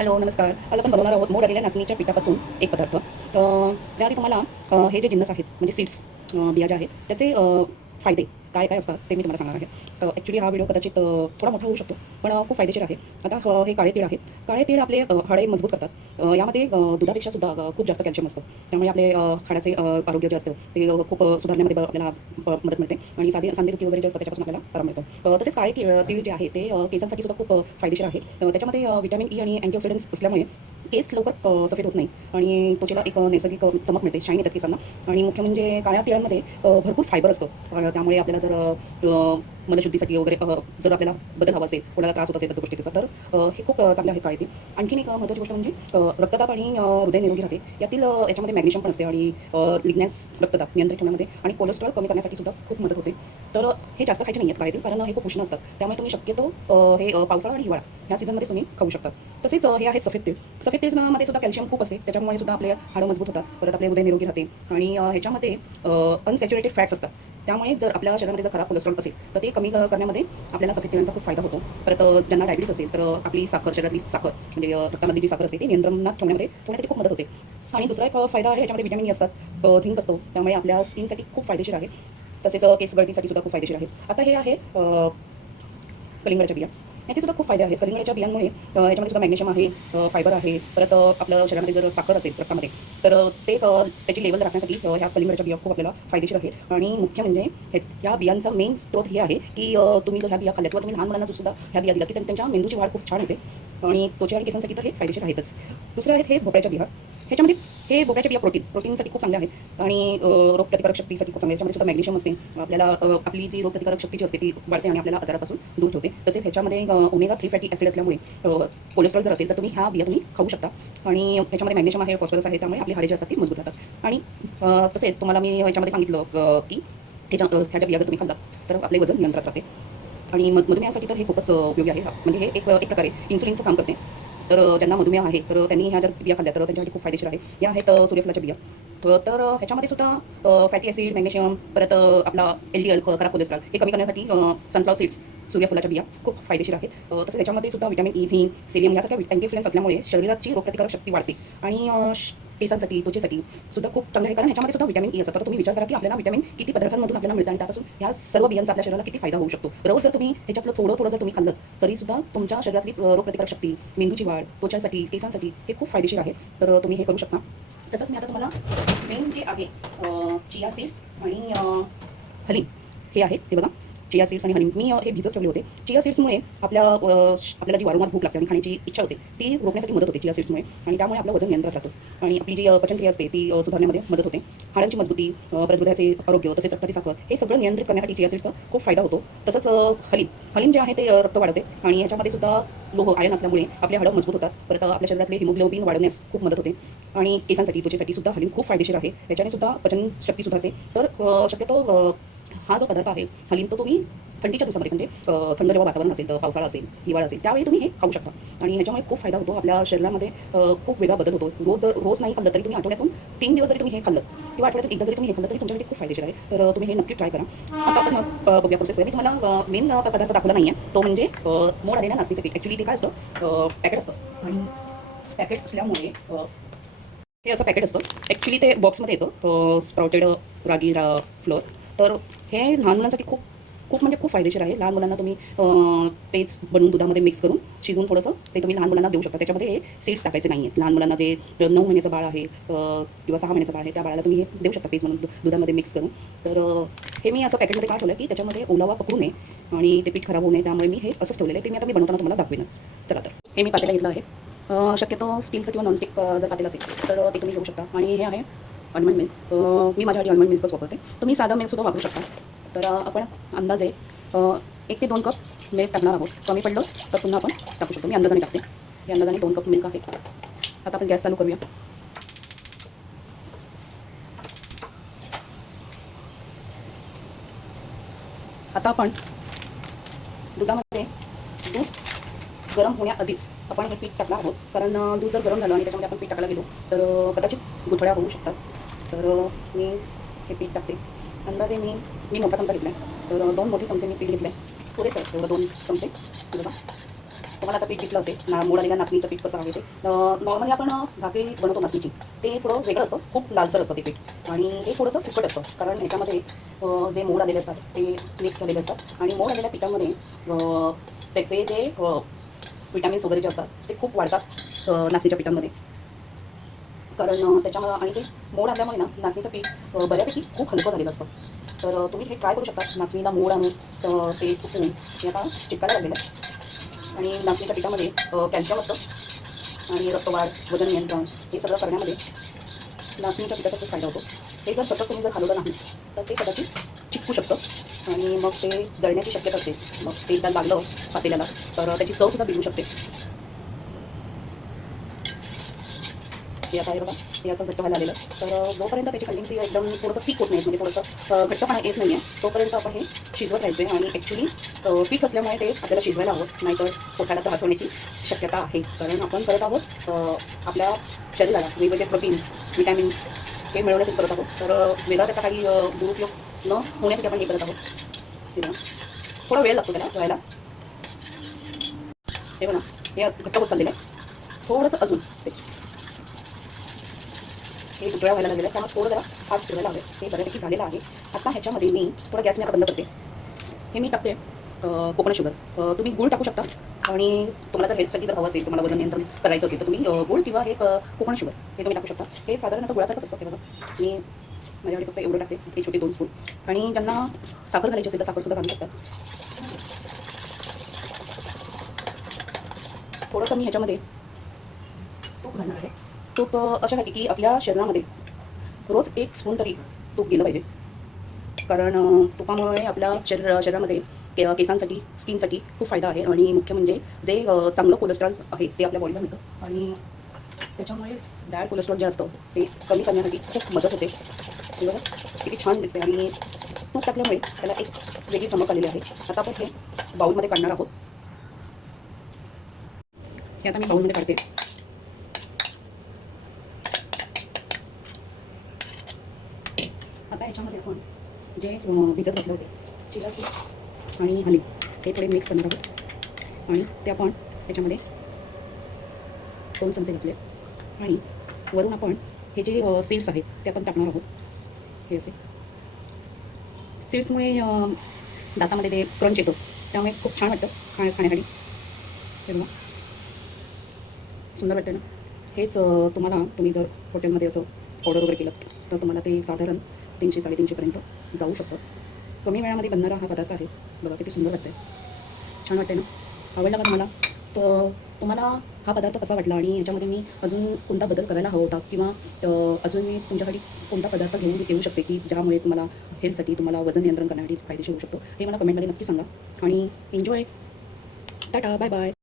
Hello, नमस्कार. आज आपण बनवणार आहोत मोड आलेल्या नाचणीच्या पिठापासून एक पदार्थ. तर त्याआधी तुम्हाला हे जे जिन्नस आहेत म्हणजे सीड्स, बिया ज्या आहेत त्याचे फायदे काय काय असतात ते मी तुम्हाला सांगणार आहे. ॲक्च्युली हा व्हिडिओ कदाचित थोडा मोठा होऊ शकतो, पण खूप फायदेशीर आहे. आता हे काळे तीळ आहेत. काळे तीळ आपले हाडे मजबूत करतात. यामध्ये दुधापेक्षा सुद्धा खूप जास्त कॅल्शियम असतं. त्यामुळे आपले हाडाचे आरोग्य जे असतं ते खूप सुधारण्यामध्ये आपल्याला मदत मिळते आणि सांधेदुखी वगैरे जे असतं त्याच्यापासून आपल्याला आराम मिळतो. तसेच काळे तीळ जे आहे ते केसांसाठी सुद्धा खूप फायदेशीर आहे. त्याच्यामध्ये व्हिटॅमिन ई आणि अँटीऑक्सिडंट्स असल्यामुळे केस लवकर सफेद होत नाही आणि त्वचेला एक नैसर्गिक चमक मिळते, शाईन येतात केसांना. आणि मुख्य म्हणजे काळ्या तिळांमध्ये भरपूर फायबर असतं. त्यामुळे आपल्याला जर मनशुद्धीसाठी वगैरे जर आपल्याला बदल हवा असेल, कोणाला त्रास होत असेल तर गोष्टीचा, तर हे खूप चांगले आहे काळे तीळ. आणखीन एक महत्त्वाची गोष्ट म्हणजे रक्तदाब आणि हृदय निरोगी राहते. यातील याच्यामध्ये मॅग्नेशियम पण असते आणि लिग्नॅस रक्तदाब नियंत्रित ठेवण्यामध्ये आणि कोलेस्ट्रॉल कमी करण्यासाठी सुद्धा खूप मदत होते. तर हे जास्त खायचे नाही आहेत काळे तीळ, कारण हे खूप उष्ण असतात. त्यामुळे तुम्ही शक्यतो हे पावसाळा आणि हिवाळा ह्या सीझनमध्ये तुम्ही खाऊ शकता. तसेच हे आहेत सफेद तीळ. सफेद तीळमध्ये सुद्धा कॅल्शियम खूप असते. त्याच्यामुळे सुद्धा आपले हाडं मजबूत होतात. परत आपले हृदय निरोगी राहते आणि ह्याच्यामध्ये अनसॅच्युरेटेड फॅट्स असतात. त्यामुळे जर आपल्या शरीरामध्ये जर खराब कोलेस्ट्रॉल असेल तर ते कमी करण्यामध्ये आपल्याला सफेद तिळांचा खूप फायदा होतो. परत ज्यांना डायबिटीज असेल तर आपली साखर, शरीरातली साखर म्हणजे रक्तामधली जी साखर असते ती नियंत्रणात ठेवण्यासाठी खूप मदत होते. आणि दुसरा एक फायदा आहे, ह्याच्यामध्ये व्हिटॅमिन ई असतात, झिंक असतो. त्यामुळे आपल्या स्किनसाठी खूप फायदेशीर आहे. तसेच केस गळतीसाठी सुद्धा खूप फायदेशीर आहे. आता हे आहे कलिंगडाच्या बिया. याचे सुद्धा खूप फायदे आहेत. कलिंगडाच्या बियांमुळे याच्यामध्ये सुद्धा मॅग्नेशियम आहे, फायबर आहे. परत आपल्या शरीरामध्ये जर साखर असेल रक्तामध्ये तर ते त्याची लेवल राखण्यासाठी ह्या कलिंगडाच्या बिया खूप आपल्याला फायदेशीर आहेत. आणि मुख्य म्हणजे ह्या बियांचा मेन स्रोत हे आहे की तुम्ही जर ह्या बिया खाल्ल्या किंवा तुम्ही लहान मुलांना सुद्धा ह्या बिया दिल्या की त्यांच्या मेंदूची वाढ खूप छान होते आणि त्वचा आणि केसांसाठी तर हे फायदेशीर आहेतच. दुसरं आहेत हे भोपळ्याच्या बिया. ह्याच्यामध्ये हे भोपळ्याच्या बिया प्रोटीनसाठी खूप चांगले आहेत आणि रोगप्रतिकारक शक्तीसाठी खूप चांगले. याच्यामध्ये सुद्धा मॅग्नेशियम असते. आपल्याला आपली जी रोगप्रतिकारक शक्ती जी असते ती वाढते आणि आपल्याला आजारापासून दूर ठेवते. तसेच ह्याच्यामध्ये ओमेगा 3 फॅटी ॲसिड असल्यामुळे कोलेस्ट्रॉल जर असेल तर तुम्ही ह्या बिया तुम्ही खाऊ शकता. आणि ह्याच्यामध्ये मॅग्नेशियम आहे, फॉस्फरस आहे, त्यामुळे आपली हाडे जे असतात ती मजबूत राहतात. आणि तसेच तुम्हाला मी ह्याच्यामध्ये सांगितलं की ह्या ज्या बिया जर तुम्ही खाल्लात तर आपले वजन नियंत्रणात राहते. आणि मधुमेहासाठी तर हे खूपच उपयोगी आहे. म्हणजे हे एक प्रकारे इन्सुलिनचं काम करते. तर ज्यांना मधुमेह आहे तर त्यांनी ह्या जर बिया खाल्ल्या तर त्यांच्यासाठी खूप फायदेशीर आहे. या आहेत सूर्यफुलाच्या बिया. तर ह्याच्यामध्ये सुद्धा फॅटी ॲसिड, मॅग्नेशियम, परत आपला LDL खराब कोलेस्ट्रॉल हे कमी करण्यासाठी सनफ्लॉवर सीड्स, सूर्यफुलाच्या बिया खूप फायदेशीर आहेत. तसंच त्याच्यामध्ये सुद्धा व्हिटॅमिन ई, झिंक, सेलियम यासारख्या अँटीऑक्सिडंट्स असल्यामुळे शरीराची रोगप्रतिकारक शक्ती वाढते. आणि केसांसाठी, त्वचेसाठी सुद्धा खूप चांगलं आहे, कारण ह्याच्यामध्ये सुद्धा व्हिटॅमिन ई असतं. तर तुम्ही विचार करा की आपल्याला व्हिटॅमिन किती पदार्थांमधून आपल्याला मिळतं आणि त्यापासून ह्या सर्व बियांचा आपल्या शरीराला किती फायदा होऊ शकतो. रोज जर तुम्ही ह्याच्यातलं थोडं जर तुम्ही खाल्लं तरी सुद्धा तुमच्या शरीरातली रोगप्रतिकारक शक्ती, मेंदूची वाढ, त्वचासाठी, केसांसाठी हे खूप फायदेशीर आहे. तर तुम्ही हे करू शकता. तसंच मी आता तुम्हाला मेन जे आहे चिया सीड्स आणि हलीम हे आहे. हे बघा, चिया सीड्स आणि हनी मी हे भिजत ठेवले होते. चिया सीड्समुळे आपल्याला जी वारंवार भूक लागते आणि खाण्याची इच्छा होते ती रोखण्यासाठी मदत होते चिया सीड्समुळे. आणि त्यामुळे आपलं वजन नियंत्रणात राहतं आणि आपली जी पचनक्रिया असते ती सुधारण्यामध्ये मदत होते. हाडांची मजबूती, परत हृदयाचे आरोग्य, तसेच रक्ताची साखर हे सगळं नियंत्रित करण्यासाठी चिया सीड्सचा खूप फायदा होतो. तसंच हलीम जे आहे ते रक्त वाढवते आणि ह्याच्यामध्ये सुद्धा लोह, आयर्न असल्यामुळे आपले हाडं मजबूत होतात. परत आपल्या शरीरातले हिमोग्लोबिन वाढवण्यास खूप मदत होते. आणि केसांसाठी, त्वचेसाठी सुद्धा हलीम खूप फायदेशीर आहे. त्याच्याने सुद्धा पचनशक्ती सुधारते. तर शक्यतो हा जो पदार्थ आहे हलीम तो तुम्ही थंडीच्या दिवसामध्ये म्हणजे थंड जेव्हा वातावरण असेल, तर पावसाळा असेल, हिवाळा असेल, त्यावेळी तुम्ही हे खाऊ शकता. आणि ह्याच्यामुळे खूप फायदा होतो. आपल्या शरीरामध्ये खूप वेगळा बदल होतो. रोज नाही खाल्लं तरी तुम्ही आठवड्यातून 3 दिवस जरी तुम्ही हे खाल्लं किंवा आठवड्यातून एकदा जरी तुम्ही हे खाल्लं तरी तुमच्यासाठी खूप फायदेशीर आहे. तर तुम्ही हे नक्की ट्राय करा. आता आपण बघूया प्रोसेस करूया. मी तुम्हाला मेन पदार्थ दाखवला नाही आहे, तो म्हणजे मोड आलेल्या नाचणीचं पीठ. ॲक्च्युली ते काय असतं, पॅकेट असतं आणि पॅकेट असल्यामुळे हे असं पॅकेट असतं. ॲक्च्युली ते बॉक्समध्ये येतं, स्प्राउटेड रागी फ्लोअर. तर हे लहान मुलांसाठी खूप खूप म्हणजे खूप फायदेशीर आहे. लहान मुलांना तुम्ही पेज बनवून दुधामध्ये मिक्स करून शिजवून थोडंसं ते तुम्ही लहान मुलांना देऊ शकता. त्याच्यामध्ये हे सीड्स टाकायचे नाही आहेत. लहान मुलांना जे 9 महिन्याचं बाळ आहे किंवा 6 महिन्याचं बाळ आहे त्या बाळाला तुम्ही हे देऊ शकता पेज बनवून दुधामध्ये मिक्स करून. तर हे मी असं पॅकेटमध्ये काय ठेवलं की त्याच्यामध्ये ओलावा पकडू नये आणि ते पीठ खराब होऊ नये, त्यामुळे मी हे असंच ठेवलेलं आहे. ते मी आता बनवताना तुम्हाला दाखवेनच. चला तर हे मी पातेलं घेतलं आहे. शक्यतो स्टीलचं किंवा नॉनस्टिक जर पातेलं असेल तर ते तुम्ही घेऊ शकता. आणि हे आहे अल्मंड मिल्क. मी माझ्यासाठी अल्मंड मिल्कच वापरते. तुम्ही साधं मिल्कसुद्धा वापरू शकता. तर आपण अंदाजे 1 ते 2 कप मिल्क टाकणार आहोत. कमी पडलं तर पुन्हा आपण टाकू शकतो. मी अंदाजाने टाकते. हे अंदाजाने 2 कप मिल्क आहे. आता आपण गॅस चालू करूया. आता आपण दुधामध्ये दूध गरम होण्याआधीच आपण हे पीठ टाकणार आहोत, कारण दूध जर गरम झालं आणि त्याच्यामध्ये आपण पीठ टाकायला गेलो तर कदाचित गुठळ्या होऊ शकतात. तर मी हे पीठ टाकते. अंदाजे मी मोठा चमचा घेतला आहे, तर 2 मोठे चमचे मी पीठ घेतलं आहे. पुरेसं एवढं 2 चमचे बघा. तुम्हाला आता पीठ दिसलं असेल मोड आलेल्या नाचणीचं पीठ कसं आहे ते. नॉर्मली आपण भाकरी बनवतो नाचणीची, ते थोडं वेगळं असतं, खूप लालसर असतं ते पीठ आणि हे थोडंसं तिखट असतं. कारण ह्याच्यामध्ये जे मोड आलेले असतात ते मिक्स झालेले असतात आणि मोड आलेल्या पिठामध्ये त्याचे जे विटॅमिन्स वगैरे जे असतात ते खूप वाढतात नाचणीच्या पिठामध्ये. कारण त्याच्यामुळं आणि ते मोड आणल्यामुळे ना नाचणीचं पीठ बऱ्यापैकी खूप हलकं झालेलं असतं. तर तुम्ही हे ट्राय करू शकता. नाचणीला मोड आणून ते सुकवून हे आता चिटकायला लागलेलं आहे आणि नाचणीच्या पिठामध्ये कॅल्शियम असतं आणि रक्तवाढ, वजन नियंत्रण हे सगळं करण्यामध्ये नाचणीच्या पिठाचा खूप फायदा होतो. हे जर सतत तुम्ही जर हलवलं नाही तर ते कदाचित चिटकू शकतं आणि मग ते जळण्याची शक्यता असते. मग ते एकदा लागलं पातेल्याला तर त्याची चवसुद्धा बिघडू शकते. हे आता हे बघा, हे असं घट्ट व्हायला आलेलं. तर जोपर्यंत त्याची कंसिस्टन्सी एकदम थोडंसं थिक होत नाही, म्हणजे थोडंसं घट्टपणा येत नाही आहे, तोपर्यंत आपण हे शिजवत राहायचं आहे. आणि ॲक्च्युली पीठ असल्यामुळे ते आपल्याला शिजवायला हवं, नाहीतर पोटाला त्रास होण्याची शक्यता आहे. कारण आपण करत आहोत आपल्या शरीराला वेगवेगळे प्रोटीन्स, विटॅमिन्स हे मिळवण्यासाठी करत आहोत. तर वेगळा त्याचा काही दुरुपयोग न होण्यासाठी आपण हे करत आहोत. हे बघा, थोडा वेळ लागतो त्याला व्हायला. हे बघा, हे घट्ट होत चाललेलं आहे. थोडंसं अजून हे उकळ्या व्हायला लागलेलं आहे, त्यामुळे थोडं जरा फास्ट फिरवायला हवे. हे बऱ्यापैकी झालेलं आहे. आता ह्याच्यामध्ये मी थोडं गॅस मी आता बंद करते. हे मी टाकते कोकोनट शुगर. तुम्ही गूळ टाकू शकता आणि तुम्हाला जर हेल्थसाठी जर हवं असेल, तुम्हाला वजन नियंत्रण करायचं असेल तर तुम्ही गूळ किंवा हे कोकोनट शुगर हे तुम्ही टाकू शकता. हे साधारण असं गुळासारखंच असतं. हे बघा, मी माझ्याकडे फक्त एवढं टाकते, हे छोटे 2 स्पून. आणि ज्यांना साखर घालायची असेल तर साखरसुद्धा घालू शकतात. थोडंसं मी ह्याच्यामध्ये तूप घालणार आहे. तूप अशासाठी की आपल्या शरीरामध्ये रोज 1 स्पून तरी तूप गेलं पाहिजे. कारण तुपामुळे आपल्या शरीरामध्ये केसांसाठी, स्किनसाठी खूप फायदा आहे. आणि मुख्य म्हणजे जे चांगलं कोलेस्ट्रॉल आहे ते आपल्या बॉडीला मिळतं आणि त्याच्यामुळे बॅड कोलेस्ट्रॉल जे असतं ते कमी करण्यासाठी खूप मदत होते. बघा किती छान दिसते आणि तूप टाकल्यामुळे त्याला एक वेगळी चमक आलेली आहे. आता आपण हे बाउलमध्ये काढणार आहोत. हे आता मी बाउलमध्ये काढते. आता याच्यामध्ये आपण जे भिजत घातले होते चिया सीड्स आणि हनी हे थोडे मिक्स करणार आहोत आणि ते आपण याच्यामध्ये 2 चमचे घातले आणि वरून आपण हे जे सीड्स आहेत ते आपण टाकणार आहोत. हे असे सीड्समुळे दातामध्ये ते क्रंच येतो, त्यामुळे खूप छान वाटतं खाण्यासाठी. हे बघा, सुंदर वाटतं ना. हेच तुम्ही जर हॉटेलमध्ये असं ऑर्डर वगैरे केलं तर तुम्हाला ते साधारण 300-350 पर्यंत जाऊ शकतं. कमी वेळामध्ये बनणारा हा पदार्थ आहे. बघा किती सुंदर वाटतं आहे, छान वाटते ना. आवडला का तुम्हाला? तर तुम्हाला हा पदार्थ कसा वाटला आणि ह्याच्यामध्ये मी अजून कोणता बदल करायला हवा होता किंवा अजून मी तुमच्यासाठी कोणता पदार्थ घेऊन येऊ शकते की ज्यामुळे तुम्हाला हेल्थसाठी, तुम्हाला वजन नियंत्रण करण्यासाठी फायदेशीर होऊ शकतो, हे मला कमेंटमध्ये नक्की सांगा. आणि एन्जॉय. Tata, bye bye.